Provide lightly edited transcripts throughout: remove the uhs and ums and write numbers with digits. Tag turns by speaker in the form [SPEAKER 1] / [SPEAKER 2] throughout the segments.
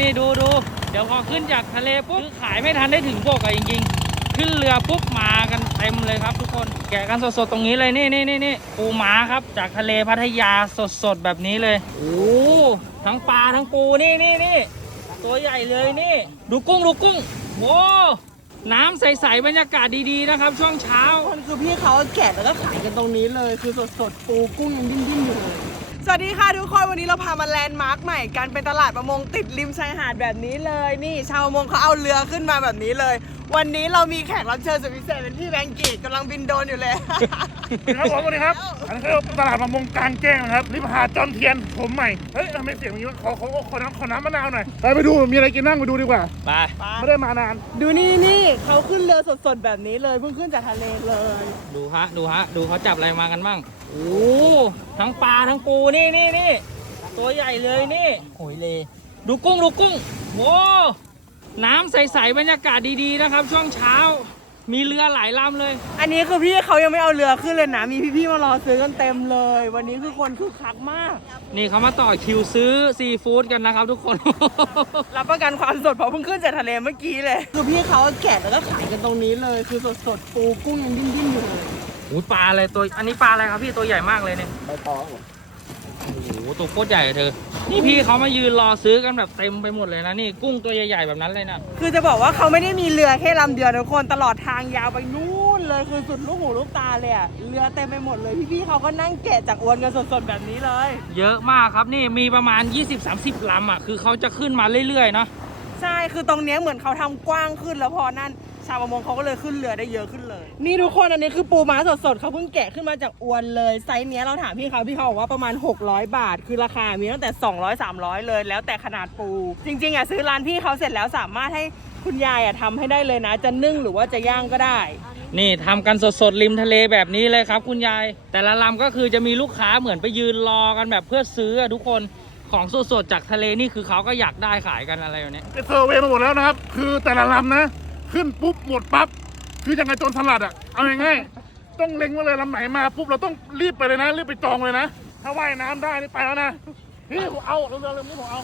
[SPEAKER 1] ดูเดี๋ยวพอขึ้นจากทะเลปุ๊บขายไม่ทันได้ถึงบกอะจริงๆขึ้นเรือปุ๊บมากันเต็มเลยครับทุกคนแกะกันสดๆตรงนี้เลยนี่ปูม้าครับจากทะเลพัทยาสดๆแบบนี้เลยโอ้ทั้งปลาทั้งปูนี่ตัวใหญ่เลยนี่ดูกุ้งโว้น้ำใสๆบรรยากาศดีๆนะครับช่วงเช้า
[SPEAKER 2] คนคือพี่เขาแกะแล้วก็ขายกันตรงนี้เลยคือสดๆปูกุ้งยังดิ้นอยู่เลยสวัสดีค่ะทุกคนวันนี้เราพามาแลนด์มาร์คใหม่กันเป็นตลาดประมงติดริมชายหาดแบบนี้เลยนี่ชาวประมงเขาเอาเรือขึ้นมาแบบนี้เลยวันนี้เรามีแขกรับเชิญสุดพิเศษเป็นพี่แบงค์กีดกำลังบินโดรนอยู่เลย
[SPEAKER 3] ครับผมสวัสดีครับอันนี้คือตลาดประมงกลางแจ้งนะครับริมหาดจอมเทียนผมใหม่เฮ้ยทำไมเสียงอย่างนี้ขอน้ำมะนาวหน่อยไปดูมีอะไรกินนั่งไปดูดีกว่า
[SPEAKER 1] ไป
[SPEAKER 3] ไม่ได้มานาน
[SPEAKER 2] ดูนี่เขาขึ้นเรือสดๆแบบนี้เลยเพิ่งขึ้นจากทะเลเลย
[SPEAKER 1] ดูเขาจับอะไรมากันบ้างโอ้ทั้งปลาทั้งปูนี่ตัวใหญ่เลยนี่โอ้ยเลยดูกุ้งโว้น้ำใสๆบรรยากาศดีๆนะครับช่วงเช้ามีเรือหลายลำเลย
[SPEAKER 2] อันนี้คือพี่เขายังไม่เอาเรือขึ้นเลยนะมีพี่ๆมารอซื้อกันเต็มเลยวันนี้คือคนคึกคักมาก
[SPEAKER 1] นี่เขามาต่อคิวซื้อซีฟู้ดกันนะครับทุกคน
[SPEAKER 2] รับประกันความสดเพราะเพิ่งขึ้นจากทะเลเมื่อกี้เลยคือพี่เขาแกะแล้วก็ขายกันตรงนี้เลยคือสดๆปูกุ้งยังดิ้นอยู่เลย
[SPEAKER 1] ปลาอะไรตัวอันนี้ปลาอะไรครับพี่ตัวใหญ่มากเลยเนี่ย
[SPEAKER 3] ใบตอง
[SPEAKER 1] โอ้โหตัวโคตรใหญ่เธอนี่พี่เขามายืนรอซื้อกันแบบเต็มไปหมดเลยนะนี่กุ้งตัวใหญ่ๆแบบนั้นเลยนะ
[SPEAKER 2] คือจะบอกว่าเขาไม่ได้มีเรือแค่ลำเดียวทุกคนตลอดทางยาวไปนู่นเลยคือสุดลูกหูลูกตาเลยอะเรือเต็มไปหมดเลยพี่ๆเขาก็นั่งแกะจากอวนกันสดๆแบบนี้เลย
[SPEAKER 1] เยอะมากครับนี่มีประมาณ 20-30 ลำอ่ะคือเขาจะขึ้นมาเรื่อยๆเนาะ
[SPEAKER 2] ใช่คือตรงนี้เหมือนเขาทำกว้างขึ้นแล้วพอนั่นชาวประมงเขาก็เลยขึ้นเรือได้เยอะขึ้นเลยนี่ทุกคนอันนี้คือปูม้าสดๆเขาเพิ่งแกะขึ้นมาจากอวนเลยไซส์นี้เราถามพี่เขาบอกว่าประมาณ600 บาทคือราคามีตั้งแต่200-300เลยแล้วแต่ขนาดปูจริงๆอ่ะซื้อร้านพี่เขาเสร็จแล้วสามารถให้คุณยายอ่ะทำให้ได้เลยนะจะนึ่งหรือว่าจะย่างก็ได้
[SPEAKER 1] นี่ทำกันสดๆริมทะเลแบบนี้เลยครับคุณยายแต่ละลำก็คือจะมีลูกค้าเหมือนไปยืนรอกันแบบเพื่อซื้อทุกคนของสดๆจากทะเลนี่คือเขาก็อยากได้ขายกันอะไรอย่างนี้
[SPEAKER 3] ไปเซอร์เวย์มาหมดแล้วนะครับคือแต่ละลำนะขึ้นปุ๊บหมดปั๊บคือยังไงโจรสลัดอ่ะเอาง่ายๆต้องเล็งไว้เลยลำไหนมาปุ๊บเราต้องรีบไปเลยนะรีบไปจองเลยนะถ้าว่ายน้ำได้นี่ไปแล้วนะนี่ผมเอาเร็วๆนี่ผมเอา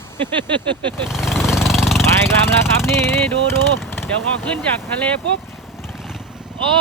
[SPEAKER 1] ไปอีกลำแล้วครับนี่ดูเดี๋ยวพอขึ้นจากทะเลปุ๊บโอ้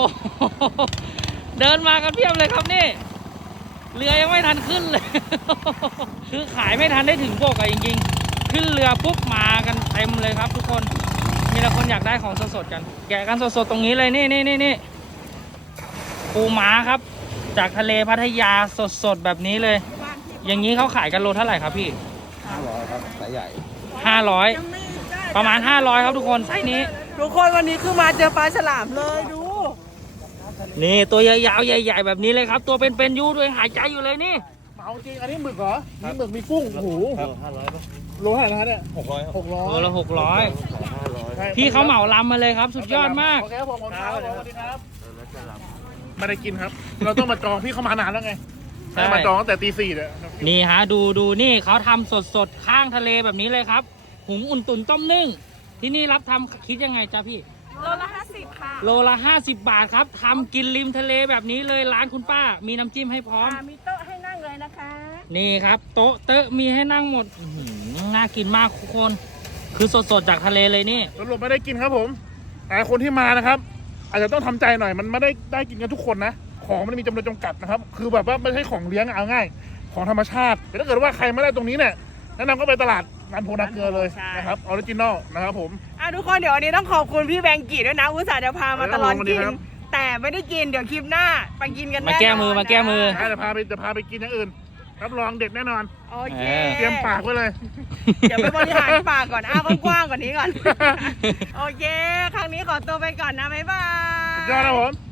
[SPEAKER 1] เดินมากันเพียบเลยครับนี่เรือยังไม่ทันขึ้นเลย คือขายไม่ทันได้ถึงบกอะจริงๆขึ้นเรือปุ๊บมากันเต็มเลยครับทุกคนมีแต่คนอยากได้ของสดๆกันแกะกันสดๆตรงนี้เลยนี่ปูม้าครับจากทะเลพัทยาสดๆแบบนี้เลยอย่างนี้เขาขายกันโลเท่าไหร่ครับพี่
[SPEAKER 3] 500ครับสายใหญ่
[SPEAKER 1] 500ประมาณ500ครับทุกคนไซส์นี้
[SPEAKER 2] ทุกคนวันนี้คือมาเจอปลาฉลามเลยดู
[SPEAKER 1] นี่ตัวยาวๆใหญ่ๆแบบนี้เลยครับตัวเป็นๆอยู่ด้วยหายใจอยู่เลยนี่
[SPEAKER 3] เมาจริงอันนี้หมึกเหรอนี่หมึกมีกุ้งโอ้โห500ป่ะโลเท่าไหร่นะเนี่ย600
[SPEAKER 1] โลละ600พี่เขาเหมาลำมาเลยครับสุดยอดมาก
[SPEAKER 3] โอเคผมสวัสดีครับไม่ได้กินครับเราต้องมาจองพี่เขามานานแล้วไงมาจองตั้งแต่ตี 4เลย
[SPEAKER 1] นี่ฮะดูนี่เขาทำสดข้างทะเลแบบนี้เลยครับหุงอุ่นตุ๋นต้มนึ่งที่นี่รับทำคิดยังไงจ๊ะพี่
[SPEAKER 2] โลละ50ค่ะ
[SPEAKER 1] โลละ50 บาทครับทำกินริมทะเลแบบนี้เลยร้านคุณป้ามีน้ำจิ้มให้พร้อม
[SPEAKER 2] มีโต๊ะให้นั่งเลยนะคะ
[SPEAKER 1] นี่ครับโต๊ะเตอะมีให้นั่งหมดน่ากินมากทุกคนคือสดจากทะเลเลยนี่
[SPEAKER 3] สรุปไม่ได้กินครับผมแต่คนที่มานะครับอาจจะต้องทำใจหน่อยมันไม่ได้กินกันทุกคนนะของมันมีจำนวนจำกัดนะครับคือแบบว่าไม่ใช่ของเลี้ยงเอาง่ายของธรรมชาติแต่ถ้าเกิดว่าใครไม่ได้ตรงนี้เนี่ยแนะนำก็ไปตลาดงานโพนาเกลือเลยนะครับออริจินอลนะครับผม
[SPEAKER 2] ทุกคนเดี๋ยววันนี้ต้องขอบคุณพี่แบงกี้ด้วยนะอุตส่าห์จะพามาตลอดกินแต่ไม่ได้กินเดี๋ยวคลิปหน้าไปกินกันแน่
[SPEAKER 1] มาแก้มือ
[SPEAKER 3] จะพาไปกินอย่างอื่นรับรองเด็ดแน่นอน
[SPEAKER 2] โอเค
[SPEAKER 3] เตรียมปากไว้เลย
[SPEAKER 2] เดี๋ยวไปบริหารปากก่อนกว้างๆกว่านี้ก่อนโอเคครั้งนี้ขอตัวไปก่อนนะบ๊ายบาย
[SPEAKER 3] สุดยอดนะผม